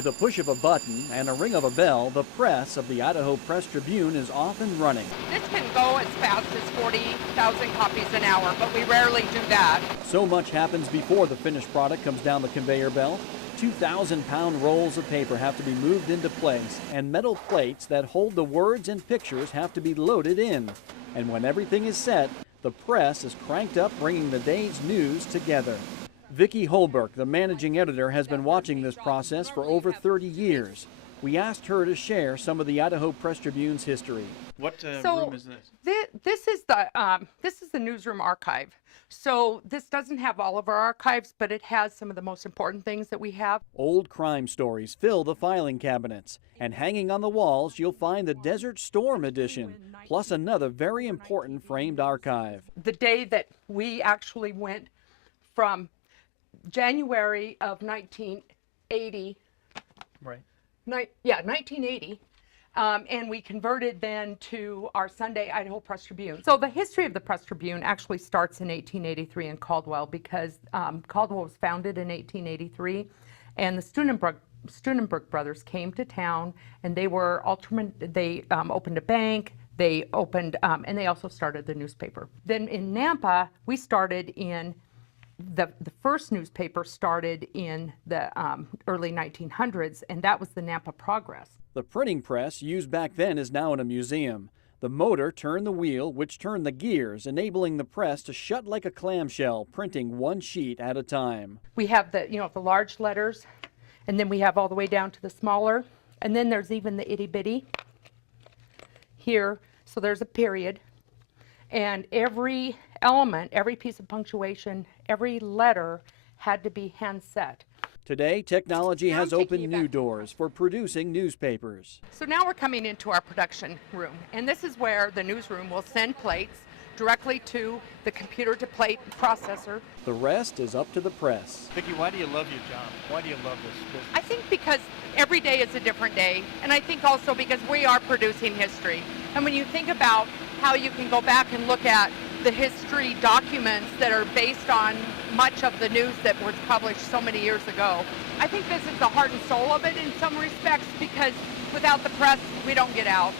With a push of a button and a ring of a bell, the press of the Idaho Press-Tribune is off and running. This can go as fast as 40,000 copies an hour, but we rarely do that. So much happens before the finished product comes down the conveyor belt. 2,000-pound rolls of paper have to be moved into place, and metal plates that hold the words and pictures have to be loaded in. And when everything is set, the press is cranked up, bringing the day's news together. Vicki Holberg, the managing editor, has been watching this process for over 30 years. We asked her to share some of the Idaho Press-Tribune's history. What room is this? This is the newsroom archive. So this doesn't have all of our archives, but it has some of the most important things that we have. Old crime stories fill the filing cabinets, and hanging on the walls you'll find the Desert Storm edition, plus another very important framed archive. The day that we actually went from January of 1980, Right. 1980, and we converted then to our Sunday Idaho Press Tribune. So the history of the Press Tribune actually starts in 1883 in Caldwell, because Caldwell was founded in 1883, and the Studenberg brothers came to town, and they were they opened a bank. They opened, and they also started the newspaper. Then in Nampa, we started in the first newspaper started in the early 1900s, and that was the Nampa Progress. The printing press used back then is now in a museum. The motor turned the wheel, which turned the gears, enabling the press to shut like a clamshell, printing one sheet at a time. We have the large letters, and then we have all the way down to the smaller, and then there's even the itty bitty here. So there's a period, and every element, every piece of punctuation, every letter had to be hand set. Today, technology has opened new doors for producing newspapers. So now we're coming into our production room, and this is where the newsroom will send plates directly to the computer-to-plate processor. The rest is up to the press. Vicki, why do you love your job? Why do you love this business? I think because every day is a different day, and I think also because we are producing history. And when you think about how you can go back and look at the history documents that are based on much of the news that was published so many years ago, I think this is the heart and soul of it in some respects, because without the press, we don't get out.